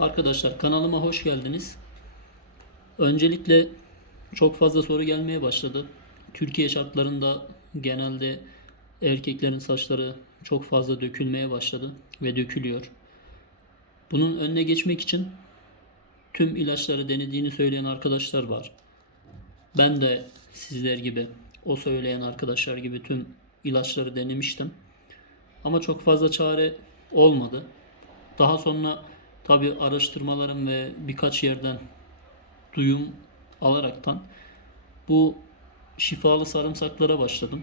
Arkadaşlar kanalıma hoş geldiniz. Öncelikle çok fazla soru gelmeye başladı. Türkiye şartlarında genelde erkeklerin saçları çok fazla dökülmeye başladı ve dökülüyor. Bunun önüne geçmek için tüm ilaçları denediğini söyleyen arkadaşlar var. Ben de sizler gibi o söyleyen arkadaşlar gibi tüm ilaçları denemiştim. Ama çok fazla çare olmadı. Daha sonra tabi araştırmalarım ve birkaç yerden duyum alaraktan bu şifalı sarımsaklara başladım.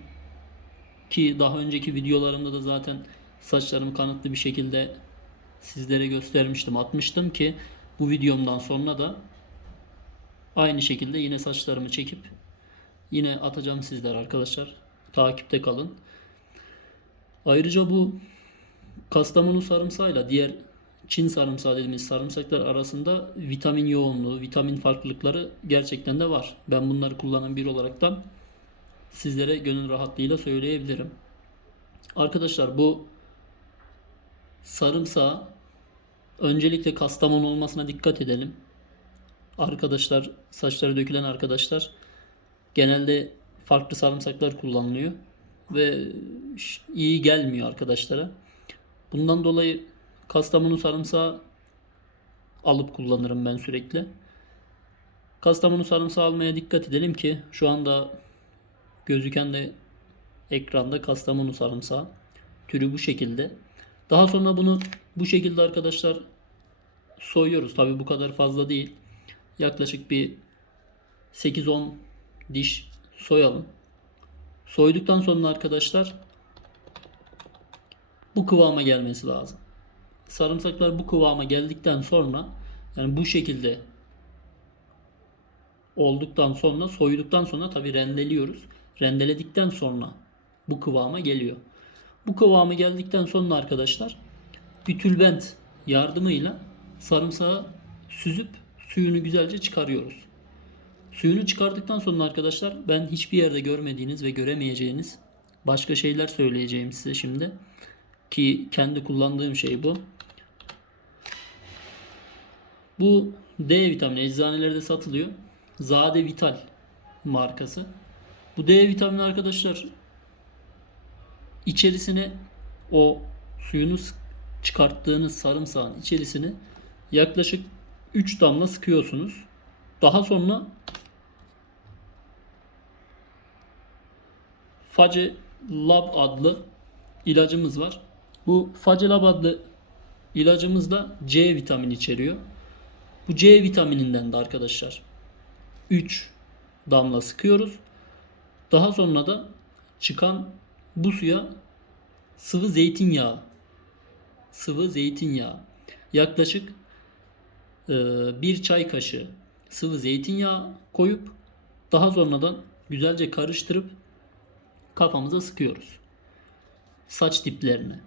Ki daha önceki videolarımda da zaten saçlarımı kanıtlı bir şekilde sizlere göstermiştim, atmıştım ki bu videomdan sonra da aynı şekilde yine saçlarımı çekip yine atacağım sizler arkadaşlar. Takipte kalın. Ayrıca bu Kastamonu sarımsağıyla diğer Çin sarımsağı dediğimiz sarımsaklar arasında vitamin yoğunluğu, vitamin farklılıkları gerçekten de var. Ben bunları kullanan biri olaraktan sizlere gönül rahatlığıyla söyleyebilirim. Arkadaşlar bu sarımsağı öncelikle Kastamonu olmasına dikkat edelim. Arkadaşlar saçları dökülen arkadaşlar genelde farklı sarımsaklar kullanılıyor ve iyi gelmiyor arkadaşlara. Bundan dolayı Kastamonu sarımsağı alıp kullanırım ben sürekli. Kastamonu sarımsağı almaya dikkat edelim ki şu anda gözüken de ekranda Kastamonu sarımsağı türü bu şekilde. Daha sonra bunu bu şekilde arkadaşlar soyuyoruz. Tabi bu kadar fazla değil. Yaklaşık bir 8-10 diş soyalım. Soyduktan sonra arkadaşlar bu kıvama gelmesi lazım. Sarımsaklar bu kıvama geldikten sonra yani bu şekilde olduktan sonra soyduktan sonra tabi rendeliyoruz. Rendeledikten sonra bu kıvama geliyor. Bu kıvama geldikten sonra arkadaşlar bir tülbent yardımıyla sarımsağı süzüp suyunu güzelce çıkarıyoruz. Suyunu çıkardıktan sonra arkadaşlar ben hiçbir yerde görmediğiniz ve göremeyeceğiniz başka şeyler söyleyeceğim size şimdi. Ki kendi kullandığım şey bu. Bu D vitamini eczanelerde satılıyor. Zade Vital markası. Bu D vitamini arkadaşlar içerisine o suyunu çıkarttığınız sarımsağın içerisine yaklaşık 3 damla sıkıyorsunuz. Daha sonra Face Lab adlı ilacımız var. Bu Face Lab adlı ilacımız da C vitamini içeriyor. Bu C vitamininden de arkadaşlar 3 damla sıkıyoruz. Daha sonra da çıkan bu suya sıvı zeytinyağı sıvı zeytinyağı yaklaşık e, bir çay kaşığı sıvı zeytinyağı koyup daha sonradan güzelce karıştırıp kafamıza sıkıyoruz. Saç diplerine.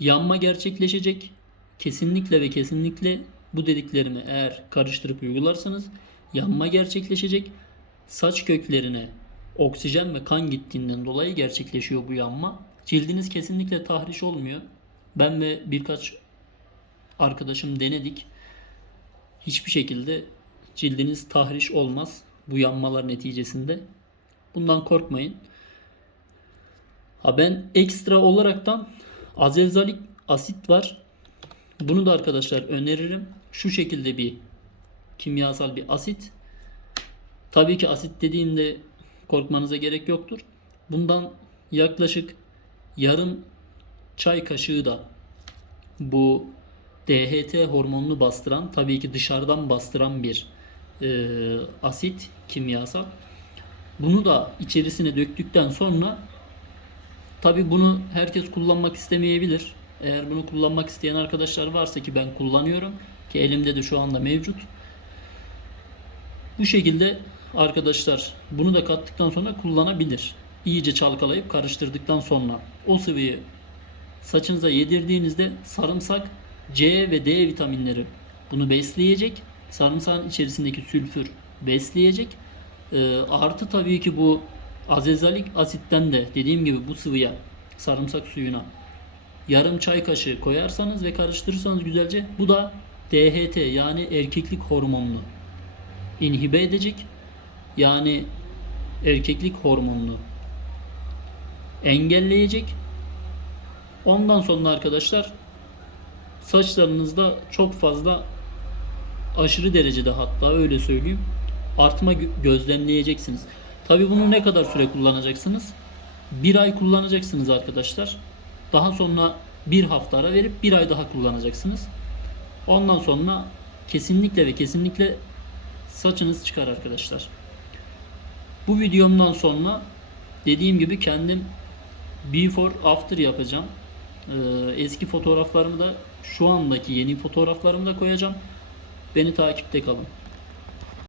Yanma gerçekleşecek. Kesinlikle ve kesinlikle bu dediklerimi eğer karıştırıp uygularsanız yanma gerçekleşecek. Saç köklerine oksijen ve kan gittiğinden dolayı gerçekleşiyor bu yanma. Cildiniz kesinlikle tahriş olmuyor. Ben ve birkaç arkadaşım denedik. Hiçbir şekilde cildiniz tahriş olmaz bu yanmalar neticesinde. Bundan korkmayın. Ha ben ekstra olaraktan azelzalik asit var. Bunu da arkadaşlar öneririm. Şu şekilde bir kimyasal bir asit. Tabii ki asit dediğimde korkmanıza gerek yoktur. Bundan yaklaşık yarım çay kaşığı da bu DHT hormonunu bastıran tabii ki dışarıdan bastıran bir e, asit kimyasal. Bunu da içerisine döktükten sonra tabii bunu herkes kullanmak istemeyebilir. Eğer bunu kullanmak isteyen arkadaşlar varsa ki ben kullanıyorum ki elimde de şu anda mevcut. Bu şekilde arkadaşlar bunu da kattıktan sonra kullanabilir. İyice çalkalayıp karıştırdıktan sonra o sıvıyı saçınıza yedirdiğinizde sarımsak C ve D vitaminleri bunu besleyecek. Sarımsağın içerisindeki sülfür besleyecek. Ee, artı tabii ki bu azezalik asitten de dediğim gibi bu sıvıya sarımsak suyuna yarım çay kaşığı koyarsanız ve karıştırırsanız güzelce bu da DHT yani erkeklik hormonunu inhibe edecek. Yani erkeklik hormonunu engelleyecek. Ondan sonra arkadaşlar saçlarınızda çok fazla aşırı derecede hatta öyle söyleyeyim artma gö- gözlemleyeceksiniz. Tabi bunu ne kadar süre kullanacaksınız? Bir ay kullanacaksınız arkadaşlar. Daha sonra bir hafta ara verip bir ay daha kullanacaksınız. Ondan sonra kesinlikle ve kesinlikle saçınız çıkar arkadaşlar. Bu videomdan sonra dediğim gibi kendim before after yapacağım. Ee, eski fotoğraflarımı da şu andaki yeni fotoğraflarımı da koyacağım. Beni takipte kalın.